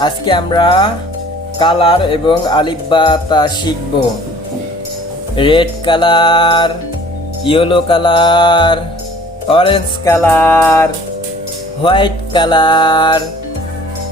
আজকে আমরা কালার এবং আলিফ বা তা শিখব। Red colour, yellow colour, orange colour, white colour,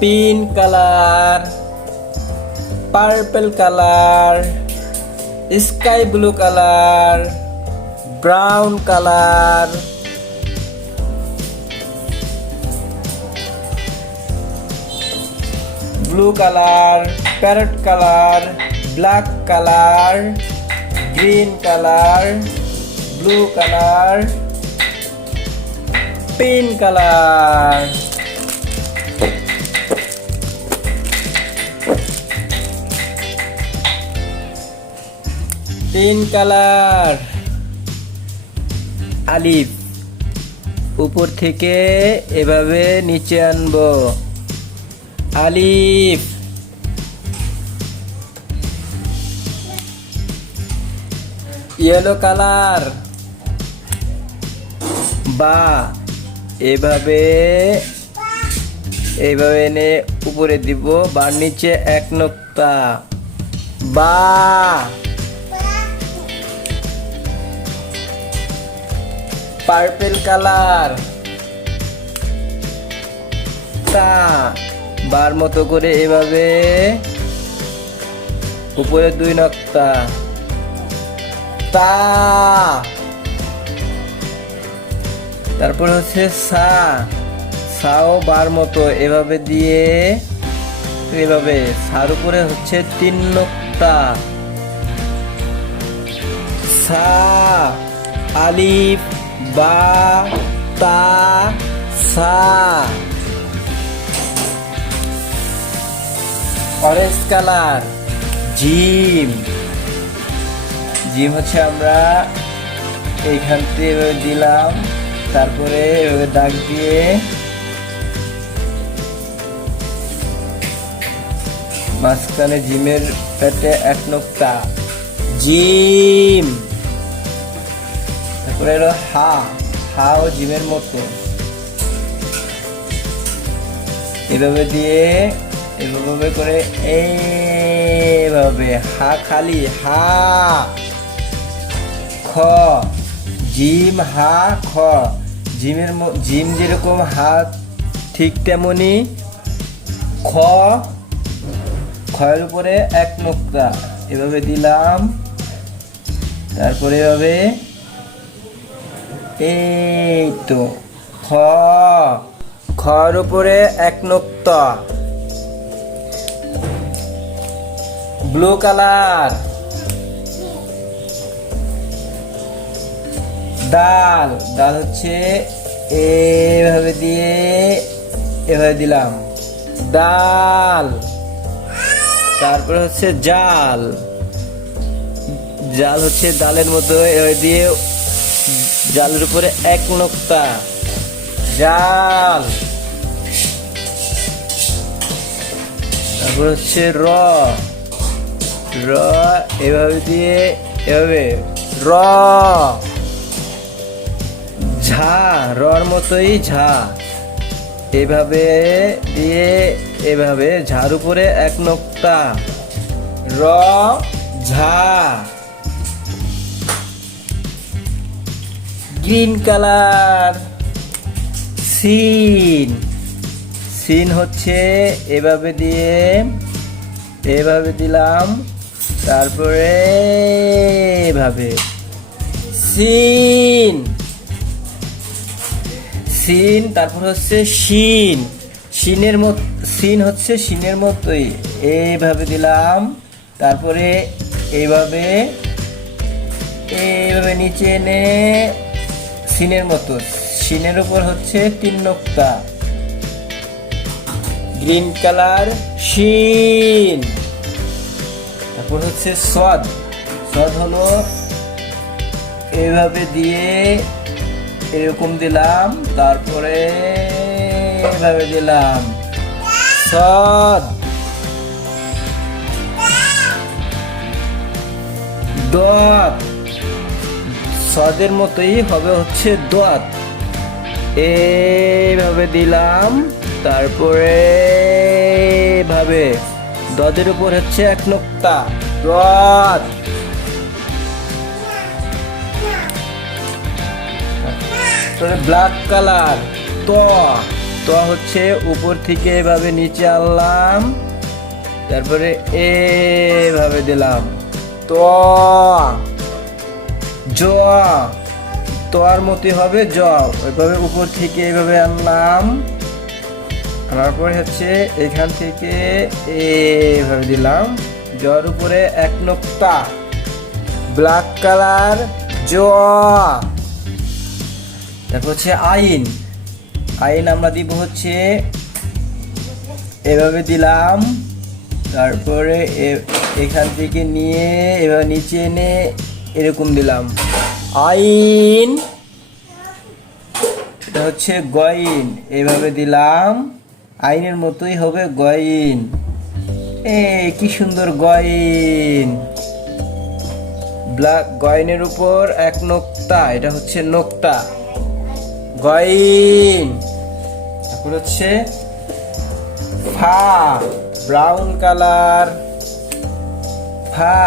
pink colour, purple colour, sky blue colour, brown colour, blue colour, parrot colour, black colour, green colour, blue colour, pink colour. Pink colour. আলিফ উপর থেকে এভাবে নিচে আনবো। আলিফ। Yellow colour. বা এভাবে এনে উপরে দিব, বার নিচে এক নোক্তা। বা। Purple colour. তা বার মতো করে এভাবে উপরে দুই নোক্তা। তা। তারপর হচ্ছে সা। সাও বার মতো এভাবে দিয়ে এভাবে সার উপরে হচ্ছে তিন নোক্তা। সা। আলিফ বা তা সা। Orange colour. জিম। জিম হচ্ছে আমরা এইখান থেকে দিলাম, তারপরে দাগ দিয়ে মাঝখানে জিমের পেটে এক নোক্তা। জিম। তারপরে হলো হা। হা ও জিমের মতো এভাবে দিয়ে এভাবে করে এইভাবে হা খালি হা। খ। জিম হা খ। জিম যেরকম হা ঠিক তেমনি খ। খয়ের উপরে এক নোক্তা এভাবে দিলাম, তারপরে এভাবে এই তো খ। খর উপরে এক নোক্তা। Blue colour. ডাল। ডাল হচ্ছে এভাবে দিয়ে এভাবে দিলাম, ডাল। তারপরে হচ্ছে জাল। জাল হচ্ছে ডালের মতো এভাবে দিয়ে জালের উপরে এক নোক্তা। জাল। তারপর হচ্ছে র। র এভাবে দিয়ে এভাবে র। ঝা। রর মতোই ঝা এভাবে দিয়ে এভাবে ঝাড় উপরে এক নোক্তা। র ঝা। Green colour. সিন। সিন হচ্ছে এভাবে দিয়ে এভাবে দিলাম, তারপরে এভাবে সিন। সিন। তারপর হচ্ছে শিন। শিনের মত সিন হচ্ছে শিনের মতোই এইভাবে দিলাম, তারপরে এইভাবে এইভাবে নিচে এনে সিনের মতো শিনের উপর হচ্ছে তিন নোক্তা। Green colour. শিন। তারপর হচ্ছে সদ। সদ হলো এইভাবে দিয়ে এরকম দিলাম, তারপরে এভাবে দিলাম সদ। দত। সদের মতোই হবে হচ্ছে দত। এইভাবে দিলাম, তারপরে এভাবে দদের উপর হচ্ছে এক নোক্তা দদ। ব্ল্যাক কালার ত, ত হচ্ছে উপর থেকে এভাবে নিচে আনলাম, তারপরে এভাবে দিলাম ত। জ, তোয়ার মতোই হবে জ, ওইভাবে উপর থেকে এইভাবে আনলাম, আনার পরে হচ্ছে এখান থেকে এইভাবে দিলাম, জর উপরে এক নোক্তা ব্ল্যাক কালার জ। তারপর হচ্ছে আইন, আইন আমরা দিব হচ্ছে এভাবে দিলাম, তারপরে এখান থেকে নিয়ে এভাবে নিচে এনে এরকম দিলাম আইন। এটা হচ্ছে গইন, এভাবে দিলাম, আইনের মতোই হবে গইন। কি সুন্দর গইন, ব্ল্যাক গইনের উপর এক নোক্তা, এটা হচ্ছে নোক্তা গইন। তারপর হচ্ছে ফা, ব্রাউন কালার ফা,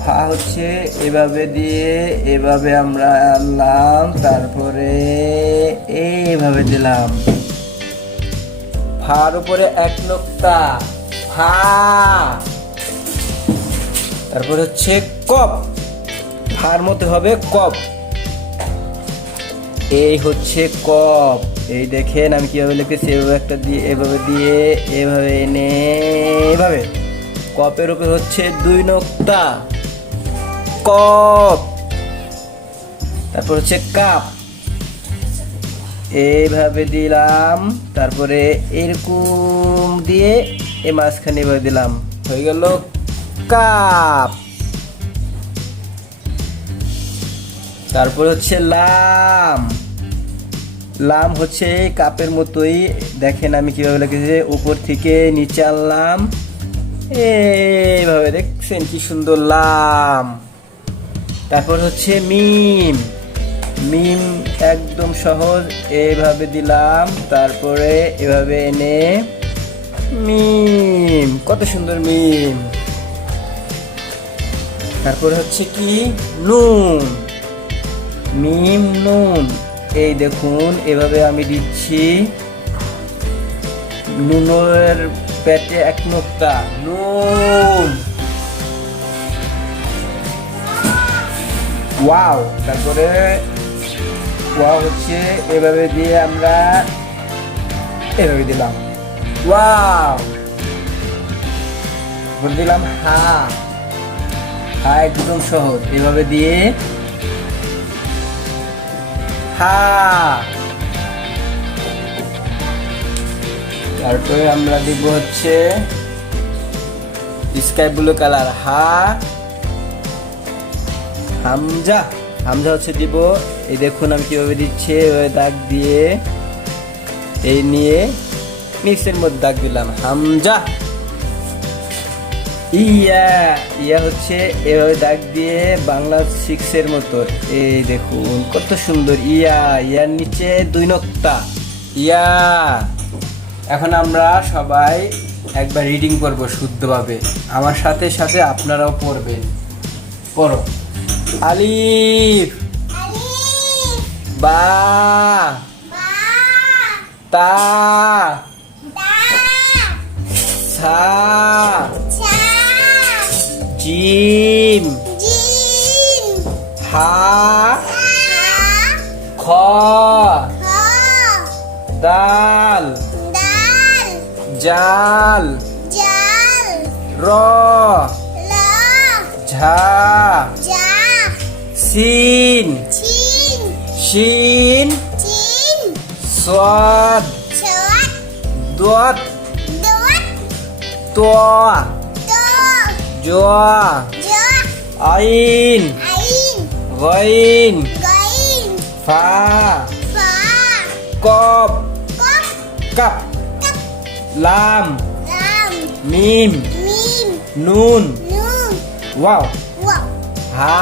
ফা হচ্ছে এভাবে দিয়ে এভাবে আমরা আনলাম, তারপরে এইভাবে দিলাম, ফার উপরে এক নোক্তা ফা। তারপর হচ্ছে কপ, ফার মতো হবে কপ, এই হচ্ছে কপ। এই দেখেন আমি কিভাবে লিখেছি, এভাবে একটা দিয়ে এভাবে দিয়ে এভাবে এনে এভাবে, কপের উপর হচ্ছে দুই নোক্তা কপ। তারপর হচ্ছে কাপ, এইভাবে দিলাম, তারপরে এরকম দিয়ে এই মাঝখানে এভাবে দিলাম, হয়ে গেল কাপ। তারপর হচ্ছে লাম, লাম হচ্ছে কাপের মতোই, দেখেন আমি কিভাবে লিখেছি, উপর থেকে নিচে আনলাম, এইভাবে দেখছেন কি সুন্দর লাম। তারপর হচ্ছে মিম, মিম একদম সহজ, এইভাবে দিলাম, তারপরে এভাবে এনে মিম, কত সুন্দর মিম। তারপর হচ্ছে কি নুন, মিম নুন, এই দেখুন এভাবে আমি দিচ্ছি, নুনের পেটে এক নোক্তা নুন। ওয়াও, তারপরে ওয়াও হচ্ছে এভাবে দিয়ে আমরা এভাবে দিলাম ওয়াও। দিলাম হা, হা একদম সহজ, এভাবে দিয়ে হা। তারপরে আমরা দিব হচ্ছে স্কাই ব্লু কালার হা। হামজা, হামজা হচ্ছে দিব, এই দেখুন আমি কিভাবে দিচ্ছি, ওই দাগ দিয়ে এই নিয়ে মিক্সের মধ্যে দাগ দিলাম হামজা। ইয়া, ইয়া হচ্ছে এভাবে দাগ দিয়ে বাংলা 6 মতো, এই দেখুন কত সুন্দর ইয়া, ইয়ার নিচে দুই নোক্তা ইয়া। এখন আমরা সবাই একবার রিডিং করব শুদ্ধভাবে, আমার সাথে সাথে আপনারাও পড়বেন। পড়ো। আলিফ, বা, তা, সা, জিম, হা, খ, দাল, জাল, র, ঝা, সিন, শিন, সদ, দত, ত, জ, আইন, গইন, ফা, কপ, কাপ, লাম, মিম, নুন, ওয়াও, হা,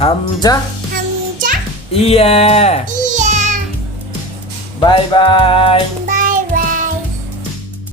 হামজা, ইয়া। Bye by.